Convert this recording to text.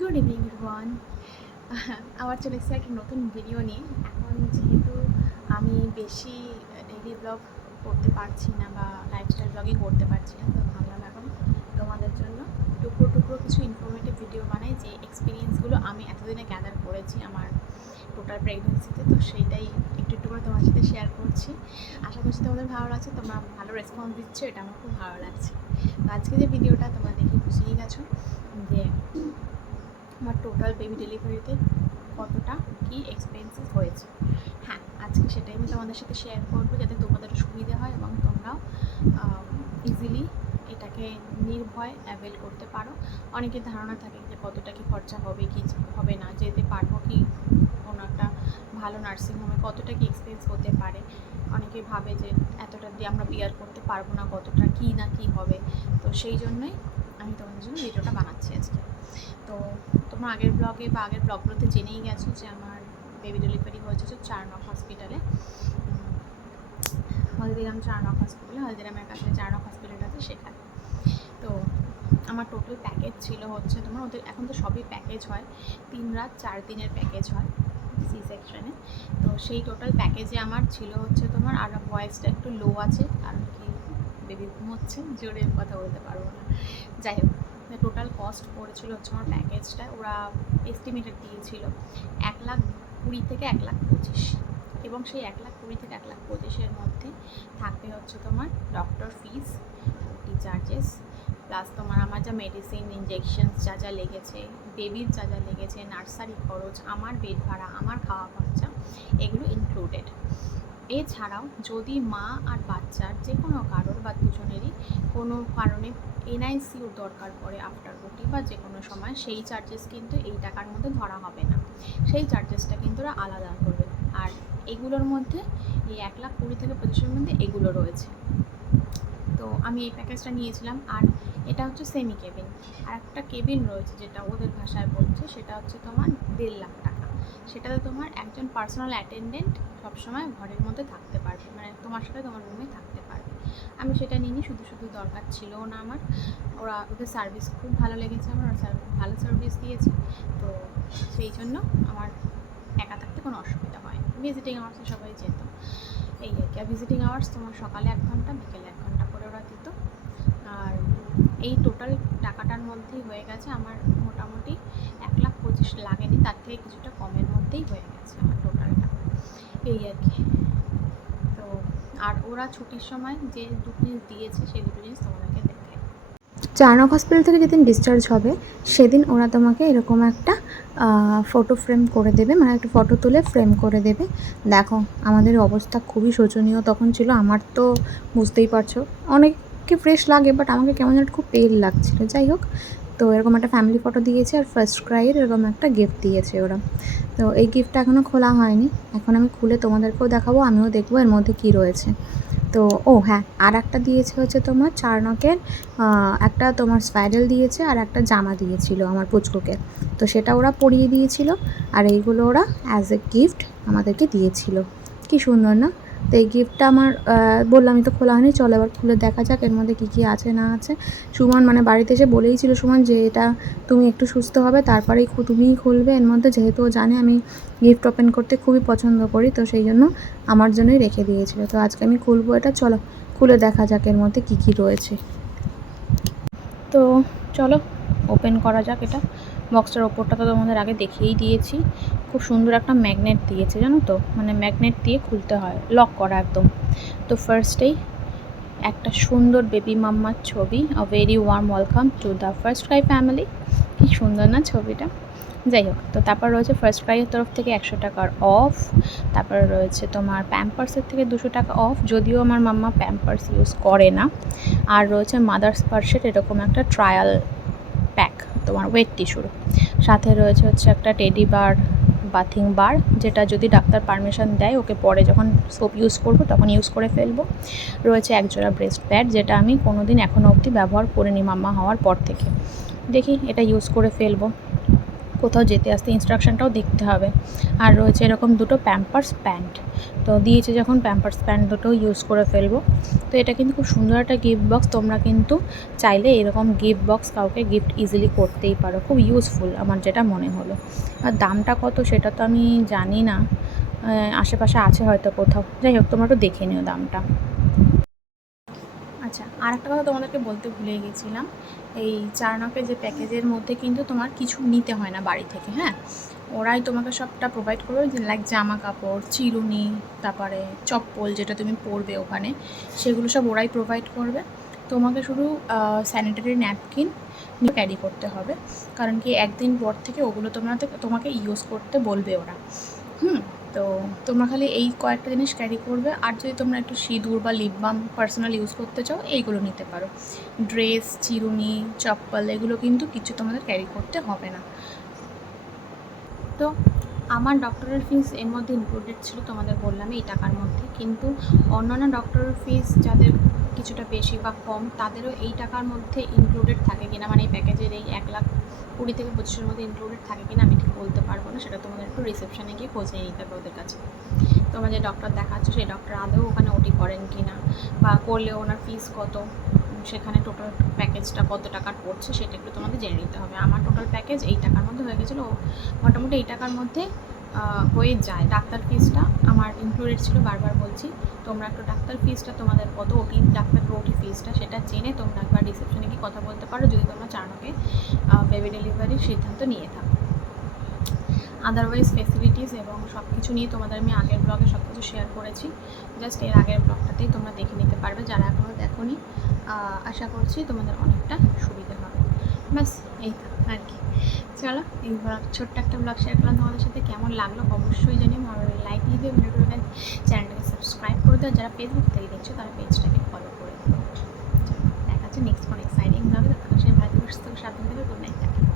Good evening everyone. আবার চলে এসেছি একটা নতুন ভিডিও নিয়ে। এখন যেহেতু আমি বেশি ডেইলি ব্লগ করতে পারছি না বা লাইফস্টাইল ব্লগই করতে পারছি না, তো ভাবলাম এখন তোমাদের জন্য টুকরো টুকরো কিছু ইনফরমেটিভ ভিডিও বানাই, যে এক্সপিরিয়েন্সগুলো আমি এতদিনে গ্যাদার করেছি আমার টোটাল প্রেগনেন্সিতে। তো সেইটাই একটু একটু করে তোমার সাথে শেয়ার করছি। আশা করছি তোমাদের ভালো লাগছে, তোমরা ভালো রেসপন্স দিচ্ছ, এটা আমার খুব ভালো লাগছে। তো আজকে যে ভিডিওটা তোমরা দেখে বুঝিয়ে গেছো যে আমার টোটাল বেবি ডেলিভারিতে কতটা কী এক্সপেন্সেস হয়েছে। হ্যাঁ, আজকে সেটাই আমি তোমাদের সাথে শেয়ার করবো, যাতে তোমাদের সুবিধে হয় এবং তোমরাও ইজিলি এটাকে নির্ভয় অ্যাভেল করতে পারো। অনেকের ধারণা থাকে যে কতটা কি খরচা হবে কি হবে না, যেতে পারবো কি কোনো একটা ভালো নার্সিংহোমে, কতটা কি এক্সপেন্স হতে পারে। অনেকে ভাবে যে এতটা দিয়ে আমরা বিয়ার করতে পারবো না, কতটা কী না কী হবে। তো সেই জন্যই আমি তোমাদের জন্য ভিডিওটা বানাচ্ছি আজকে। তো তোমরা আগের ব্লগে বা আগের ব্লগগুলোতে জেনেই গেছো যে আমার বেবি ডেলিভারি হয়েছে যে 4 নং হসপিটালে, হলদিরাম 4 নং হসপিটালে, হলদিরামের কাছে 4 নং হসপিটাল আছে সেখানে। তো আমার টোটাল প্যাকেজ ছিল হচ্ছে তোমার, ওদের এখন তো সবই প্যাকেজ হয়, 3 রাত 4 দিনের প্যাকেজ হয় সি সেকশনে। তো সেই টোটাল প্যাকেজে আমার ছিল হচ্ছে তোমার, আর ভয়েসটা একটু লো আছে কারণ কি বেবি ঘুমোচ্ছে, জোরে কথা বলতে পারবো না। যাই হোক, টোটাল কস্ট পড়েছিল হচ্ছে আমার প্যাকেজটা, ওরা এস্টিমেটেড দিয়েছিল 1,20,000 থেকে 1,25,000, এবং সেই 1,20,000 থেকে 1,25,000-এর মধ্যে থাকবে হচ্ছে তোমার ডক্টর ফিস, ওটি চার্জেস, প্লাস তোমার আমার যা মেডিসিন ইনজেকশনস যা যা লেগেছে, বেবির যা যা লেগেছে, নার্সারি খরচ, আমার বেড ভাড়া, আমার খাওয়া খরচা, এগুলো ইনক্লুডেড। এছাড়াও যদি মা আর বাচ্চার যে কোনো কারোর বা দুজনেরই কোনো কারণে এনআইসিউর দরকার পড়ে আফটার ওটি বা যে কোনো সময়, সেই চার্জেস কিন্তু এই টাকার মধ্যে ধরা হবে না, সেই চার্জেসটা কিন্তু ওরা আলাদা করবে। আর এগুলোর মধ্যে এই 1,20,000 থেকে 25,000-এর মধ্যে এগুলো রয়েছে। তো আমি এই প্যাকেজটা নিয়েছিলাম। আর এটা হচ্ছে সেমি কেবিন, আর একটা কেবিন রয়েছে যেটা ওদের ভাষায় বলছে, সেটা হচ্ছে তোমার 1,50,000 টাকা। সেটাতে তোমার একজন পার্সোনাল অ্যাটেন্ডেন্ট সবসময় ঘরের মধ্যে থাকতে পারবে, মানে তোমার সাথে তোমার রুমে থাকতে পারবে। আমি সেটা নিইনি, শুধু শুধু দরকার ছিল না আমার। ওদের সার্ভিস খুব ভালো লেগেছে আমার, ওরা খুব ভালো সার্ভিস দিয়েছে। তো সেই জন্য আমার একা থাকতে কোনো অসুবিধা হয়। ভিজিটিং আওয়ার্সে সবাই যেত, এই আর কি। আর ভিজিটিং আওয়ার্স তোমার সকালে 1 ঘন্টা, বিকেলে 1 ঘন্টা করে ওরা দিত। আর এই টোটাল টাকাটার মধ্যেই হয়ে গেছে আমার মোটামুটি 1,25,000 লাগেনি, তার থেকে কিছুটা কমের মধ্যেই হয়ে গেছে আমার টোটাল টাকা, এই আর কি। তো আর ওরা ছুটির সময় যে দুটো জিনিস দিয়েছে, সেই দুটো জিনিস তোমাদেরকে দেখাই। 4 নং হসপিটাল থেকে যেদিন ডিসচার্জ হবে সেদিন ওরা তোমাকে এরকম একটা ফটো ফ্রেম করে দেবে, মানে একটা ফটো তুলে ফ্রেম করে দেবে। দেখো আমাদের অবস্থা খুবই শোচনীয় তখন ছিল, আমার তো বুঝতেই পারছো অনেককে ফ্রেশ লাগে, বাট আমাকে কেমন একটা খুব পেল লাগছিলো। যাই হোক, তো এরকম একটা ফ্যামিলি ফটো দিয়েছে, আর ফার্স্ট ক্রাইয়ের এরকম একটা গিফট দিয়েছে ওরা। তো এই গিফটটা এখনও খোলা হয়নি, এখন আমি খুলে তোমাদেরকেও দেখাবো, আমিও দেখবো এর মধ্যে কী রয়েছে। তো হ্যাঁ, আর একটা দিয়েছে হচ্ছে তোমার 4 নকের একটা তোমার স্পাইরাল দিয়েছে, আর একটা জামা দিয়েছিল আমার পুচকুকে, তো সেটা ওরা পরিয়ে দিয়েছিল। আর এইগুলো ওরা অ্যাজ এ গিফট আমাদেরকে দিয়েছিল। কি সুন্দর না? তো এই গিফটটা আমার বললামই তো খোলা হয়নি, চলো এবার খুলে দেখা যাক এর মধ্যে কী কী আছে না আছে। সুমন মানে বাড়িতে এসে বলেইছিল সুমন যে এটা তুমি একটু সুস্থ হবে তারপরেই তুমিই খুলবে এর মধ্যে, যেহেতু ও জানে আমি গিফট ওপেন করতে খুবই পছন্দ করি, তো সেই জন্য আমার জন্যই রেখে দিয়েছিল। তো আজকে আমি খুলবো এটা, চলো খুলে দেখা যাক এর মধ্যে কী কী রয়েছে। তো চলো ওপেন করা যাক এটা। বক্সটার ওপরটা তো তোমাদের আগে দেখিয়েই দিয়েছি, খুব সুন্দর একটা ম্যাগনেট দিয়েছে, জানো তো, মানে ম্যাগনেট দিয়ে খুলতে হয়, লক করা একদম। তো ফার্স্টেই একটা সুন্দর বেবি মাম্মার ছবি, a very warm welcome to the first Cry family. কি সুন্দর না ছবিটা? যাই হোক, তো তারপর রয়েছে ফার্স্ট ক্রাইয়ের তরফ থেকে 100 টাকার অফ। তারপরে রয়েছে তোমার প্যাম্পার্সের থেকে 200 টাকা অফ, যদিও আমার মাম্মা প্যাম্পার্স ইউজ করে না। আর রয়েছে মাদার্স স্পার্শের এরকম একটা ট্রায়াল প্যাক তোমার ওয়েট টিস্যুর সাথে। রয়েছে হচ্ছে একটা টেডি বার, বাথিং বার, যেটা যদি ডাক্তার পারমিশন দেয় ওকে পরে যখন সোপ ইউজ করবো তখন ইউজ করে ফেলবো। রয়েছে একজোড়া ব্রেস্ট প্যাড, যেটা আমি কোনো দিন এখনও অবধি ব্যবহার করিনি মাম্মা হওয়ার পর থেকে, দেখি এটা ইউজ করে ফেলবো। কোথাও যেতে আসতে ইনস্ট্রাকশনটাও দেখতে হবে। আর রয়েছে এরকম দুটো প্যাম্পার্স প্যান্ট, তো দিয়েছে যখন প্যাম্পার্স প্যান্ট দুটো ইউজ করে ফেলবো। তো এটা কিন্তু খুব সুন্দর একটা গিফট বক্স, তোমরা কিন্তু চাইলে এরকম গিফট বক্স কাউকে গিফট ইজিলি করতেই পারো, খুব ইউজফুল আমার যেটা মনে হলো। আর দামটা কত সেটা তো আমি জানি না, আশেপাশে আছে হয়তো কোথাও, যাই হোক তোমরা একটু দেখে নিও দামটা। আচ্ছা, আর একটা কথা তোমাদেরকে বলতে ভুলে গেছিলাম, এই চারনকের যে প্যাকেজের মধ্যে কিন্তু তোমার কিছু নিতে হয় না বাড়ি থেকে, হ্যাঁ, ওরাই তোমাকে সবটা প্রোভাইড করবে, যে লাইক জামা কাপড়, চিরুনি, তারপরে চপ্পল যেটা তুমি পরবে ওখানে, সেগুলো সব ওরাই প্রোভাইড করবে। তোমাকে শুধু স্যানিটারি ন্যাপকিন ক্যারি করতে হবে, কারণ কি একদিন পর থেকে ওগুলো তোমাকে ইউজ করতে বলবে ওরা। তো তোমরা খালি এই কয়েকটা জিনিস ক্যারি করবে, আর যদি তোমরা একটু সিঁদুর বা লিপ বাম পার্সোনাল ইউজ করতে চাও এইগুলো নিতে পারো। ড্রেস, চিরুনি, চপ্পল এগুলো কিন্তু কিছু তোমাদের ক্যারি করতে হবে না। তো আমার ডক্টরের ফিস এর মধ্যে ইনক্লুডেড ছিল, তোমাদের বললাম এই টাকার মধ্যে, কিন্তু অন্যান্য ডক্টরের ফিস যাদের কিছুটা বেশি বা কম তাদেরও এই টাকার মধ্যে ইনক্লুডেড থাকে কিনা, মানে এই প্যাকেজের এই 1,20,000 থেকে 25,000 মধ্যে ইনক্লুডেড থাকে কিনা আমি ঠিক বলতে পারবো না, সেটা তোমাদের একটু রিসেপশনে গিয়ে খোঁজ নিয়ে নিতে হবে ওদের কাছে। তোমরা যে ডক্টর দেখাচ্ছ সেই ডক্টর আদৌ ওখানে ওটি করেন কি না, বা করলে ওনার ফিস কত, সেখানে টোটাল প্যাকেজটা কত টাকার পড়ছে সেটা একটু তোমাদের জেনে নিতে হবে। আমার টোটাল প্যাকেজ এই টাকার মধ্যে হয়ে গেছিলো, মোটামুটি এই টাকার মধ্যে হয়ে যায়। ডাক্তার ফিসটা আমার ইনক্লুডেড ছিল, বারবার বলছি, তোমরা একটু ডাক্তার ফিসটা তোমাদের কত ডাক্তারের ওটি ফিসটা সেটা জেনে তোমরা একবার রিসেপশনে গিয়ে কথা বলতে পারো, যদি তোমরা চারনকে বেবি ডেলিভারির সিদ্ধান্ত নিয়ে থাকো। আদারওয়াইজ ফেসিলিটিস এবং সব কিছু নিয়ে তোমাদের আমি আগের ব্লগে সব কিছু শেয়ার করেছি, জাস্ট এর আগের ব্লগটাতেই তোমরা দেখে নিতে পারবে যারা এখনও দেখোনি। আশা করছি তোমাদের অনেকটা সুবিধা হবে। ব্যাস এই তো আর কি। চলো, এই ছোট্ট একটা ব্লগ শেয়ার করলাম তোমাদের সাথে, কেমন লাগলো অবশ্যই জানিও। ভালো লাইক দিয়ে দিও, ভিডিওটা চ্যানেলটাকে সাবস্ক্রাইব করে দাও, যারা ফেসবুক থেকে দেখছো তারা পেজটাকে ফলো করে দিও। চলো, দেখা হচ্ছে নেক্সট কোনো এক্সাইটিং ব্লগে, ততক্ষণ সে ভালো সুস্থ সাবধানে থাকবে। Good night.